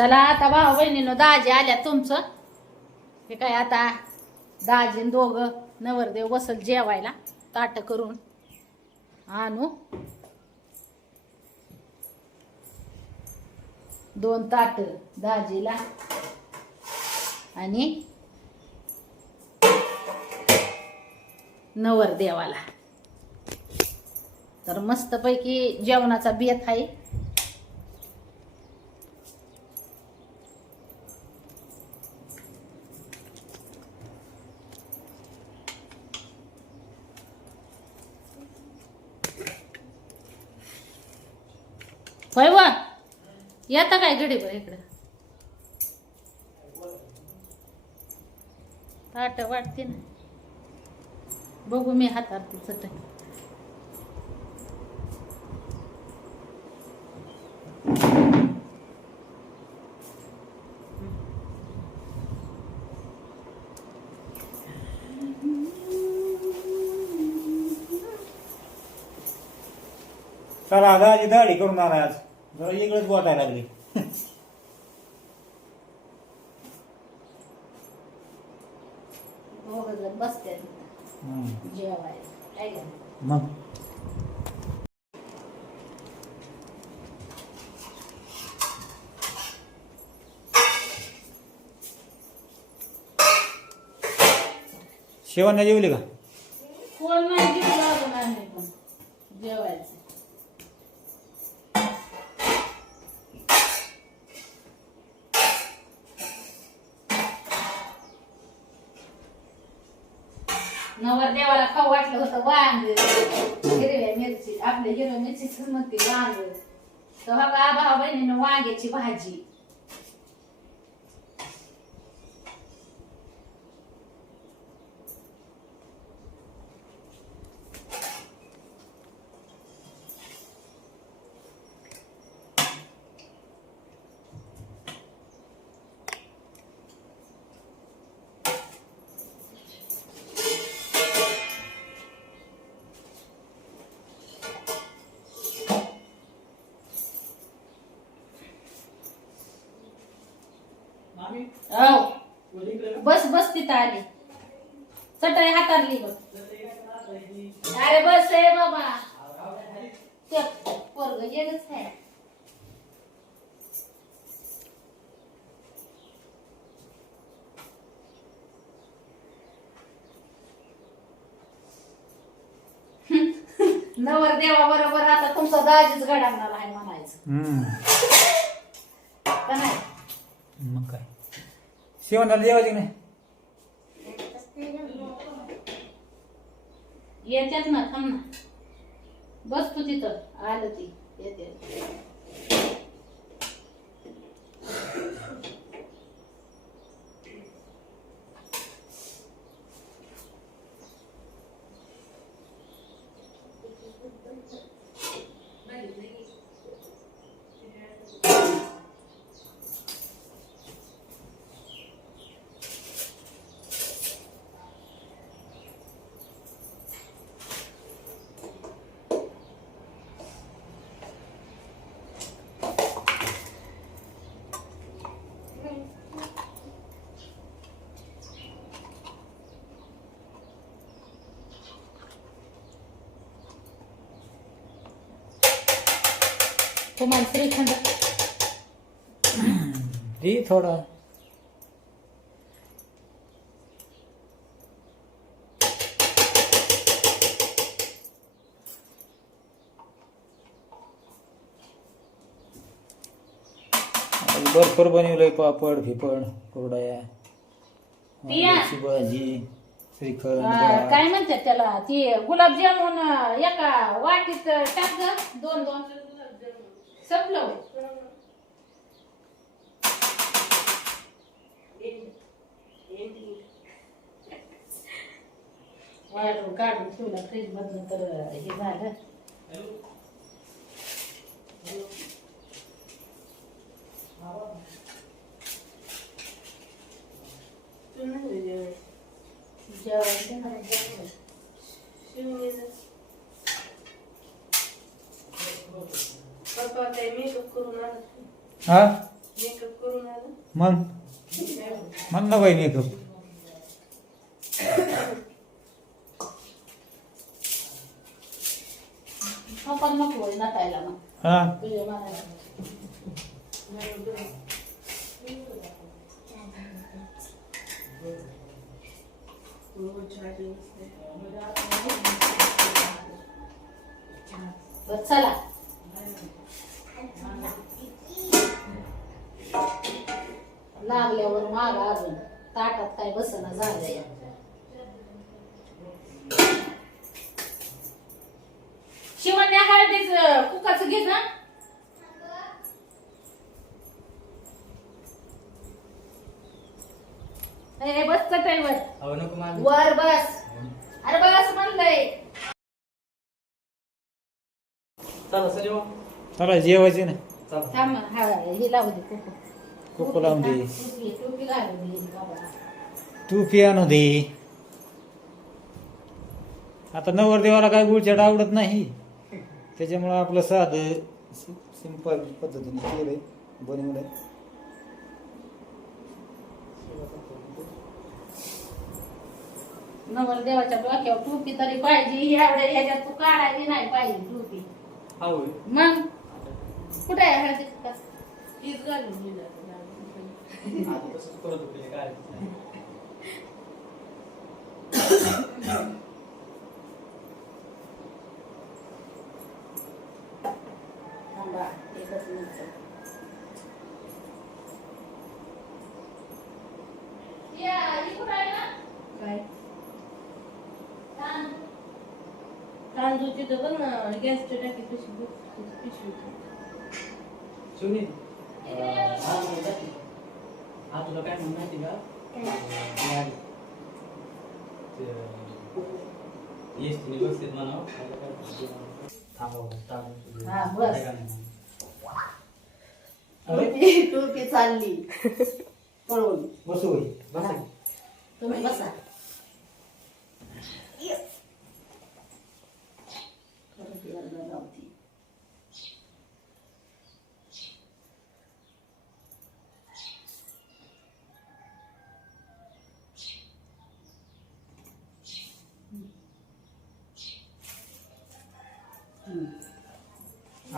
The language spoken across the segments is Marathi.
चला आता भाऊ बहिणीनं दाजी आल्या तुमचं. हे काय आता दाजीन दोघं नवरदेव बसल जेवायला ताट करून आणू. दोन ताट दाजीला आणि नवरदेवाला. तर मस्तपैकी जेवणाचा बेत आहे. व येता काय गडी बघ इकडं. पाट वाटते ना. बघू मी हातावरती चटई चला दाजी दाढी करून आणा आज जरा इकडेच बोटायला लागली. दोघं जण बसते हम्म. जेवायला. काय गं? मग? शेवण्या जेवली का? कोण नाही पण. जेवायचं. नवरदेवाला खाऊ वाटलं होतं वांग. हिरव्या मिरची आपल्या हिरव्या मिरचीच म्हणते वांग. तर हा का भाऊ बहिणीनं वांग्याची भाजी. औ बस बस तिथं आली. चटई हातारली बघ अरे बस आहे बाबा. ते पोरग येणच आहे. नवर देवा बरोबर आता तुमचा दाजीच घडवणार आहे म्हणायचं. हम्म. का नाही? मग काय? शेवण्याला जेवायची नाही येत्यात ना थांब ना. बस तू तिथं. आलं ती. येते. तुम्हाला श्रीखंड ती थोडा. भरपूर बनवलंय पापड फिपड कुरडाया पिया. वांग्याची भाजी श्रीखंड गोळा. काय म्हणतात त्याला? ती गुलाबजामुन अ, एका वाटीत टाक ग, दोन दोन. संपलं होय. काढून ठेवला फ्रीज मधलं तर हे झालं जेवायचं ना, जेवायचं. पप्पा काय मेकअप करून आला हा? मेकअप करून मग? म्हण ना बाई मेकअप पण नको होय नटायला मग. हा? तुझ्या मनाला. बरं, चला. ताटात काय बसना झालंय. शिवण्या हळदीच कुकाचं घे ना ए, बस चटईवर वर. बस. अरे बस म्हणलंय. चला जेवायचे ना. चला. थांब हा हे लावू दे कुकू. कुकू लावून दे टोपी घालून दे. बाबा तू पियानो दे आता नवरदेवाला काय गुळचाट आवडत नाही. त्याच्यामुळं आपलं साधं सिंपल पद्धतीने केलंय बनवलंय. नवर देवाच्या डोक्यावर टोपी तरी पाहिजे. एवढ्या ह्याच्यात तू काढायची नाही पाहिजे टोपी. हा मग? कुठे आहे हळदी घालून तांदूळ. तिथं बघ ना गॅसच्या टाकी पिशवी सुनी हा तुला काय म्हणून माहिती का गाडी. ते एस टी बसलेत म्हणावं थांबव तांदूळ हा, बस. काय नाही. टोपी टोपी चालली पळून बसू होय बसा. तुम्ही बसा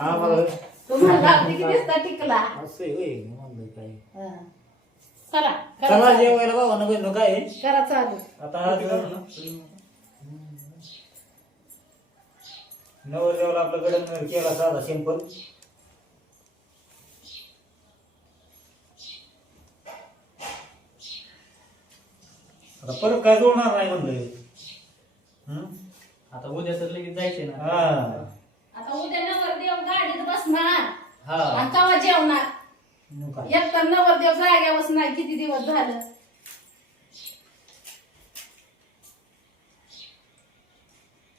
हा मला तुम्हाला लावते की दिसता टिकला? असं आहे होय म्हणलं काय. हा. करा करा चला चालू. जेवायला बाबा ना बहिण काय? आहे? करा चालू. आता आज नवरदेवाला आपलं गडन केला साधा सिंपल आता परत काय जोडणार नाही म्हणलं. हं? आता उद्या तर लगेच जायचे ना. हा आता उद्या नवरदेव गाडीत बसणार हा आणि कवा जेवणार? एक तर नवरदेव जाग्या बसणार किती दिवस झालं?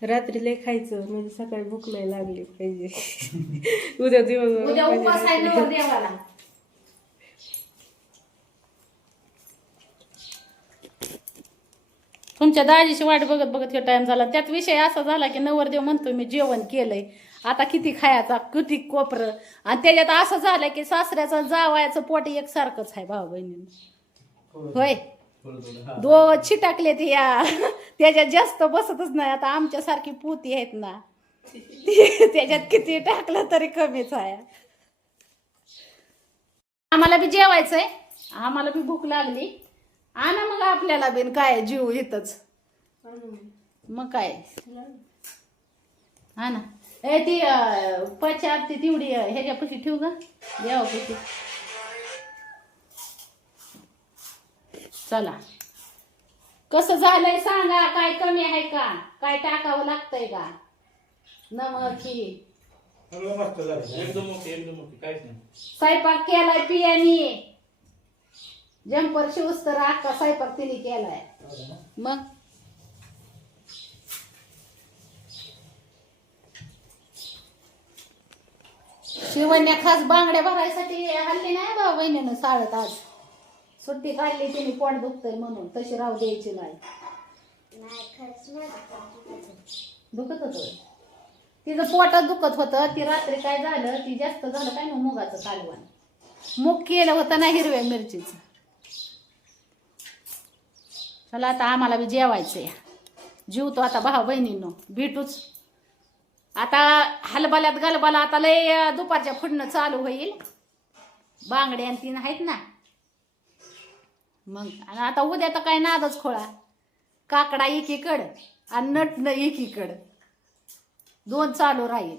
रात्री लय खायचं म्हणजे सकाळी भूक नाही लागली पाहिजे. उद्या दिवस उद्या उपास आहे नवरदेवाला तुमच्या दाजीची वाट बघत बघत टाइम झाला. त्यात विषय असा झाला की नवरदेव म्हणतो मी जेवण केलंय. आता किती खायचा किती कोपरं. आणि त्याच्यात असं झालं की सासऱ्याचं जावायचं पोट एकसारखंच आहे भाऊ बहिणी होय. दो छिटाकले ते या. त्याच्यात जास्त बसतच नाही. आता आमच्यासारखी पोती आहेत ना. त्याच्यात किती टाकलं तरी कमीच आहे. आम्हाला बी जेवायचंय. आम्हाला बी भूक लागली. आणा मग आपल्याला बिन काय जीव येतच मग काय? हा ना ए ती अं, पचार ती तेवढी ह्याच्यापाशी ठेवू का? देवापाशी. चला. कसं झालंय सांगा काय कमी आहे का? काय टाकावं लागतंय का? नमक. ही सगळं मस्त झालं. एकदम ओके एकदम ओके काहीच नाही. स्वयंपाक केलाय पियानी जम्पर शिवस तर अख्खा स्वयंपाक तिने केलाय. मग? शिवण्या खास बांगड्या भरायसाठी हल्ली नाही बा बहिणीनं साळत आज. सुट्टी काढली तिने पोट दुखतंय म्हणून. तशी राहू द्यायची नाही. दुखत. होत. तिचं पोटात दुखत होतं. ती रात्री काय झालं? ती जास्त झालं काय ना मुगाचं कालवण. मूग केलं होतं ना हिरव्या मिरचीचं. चला आता आम्हाला बी जेवायचं या जीवतो आता भाऊ बहिणींनो. भेटूच. आता हलबाल्यात गलबला आता लय दुपारच्या फुडणं चालू होईल. बांगड्या आणि तीन आहेत ना. मग आणि आता उद्या तर काय नादच खोळा. काकडा एकीकडं आणि नटणं एकीकडं. दोन चालू राहील.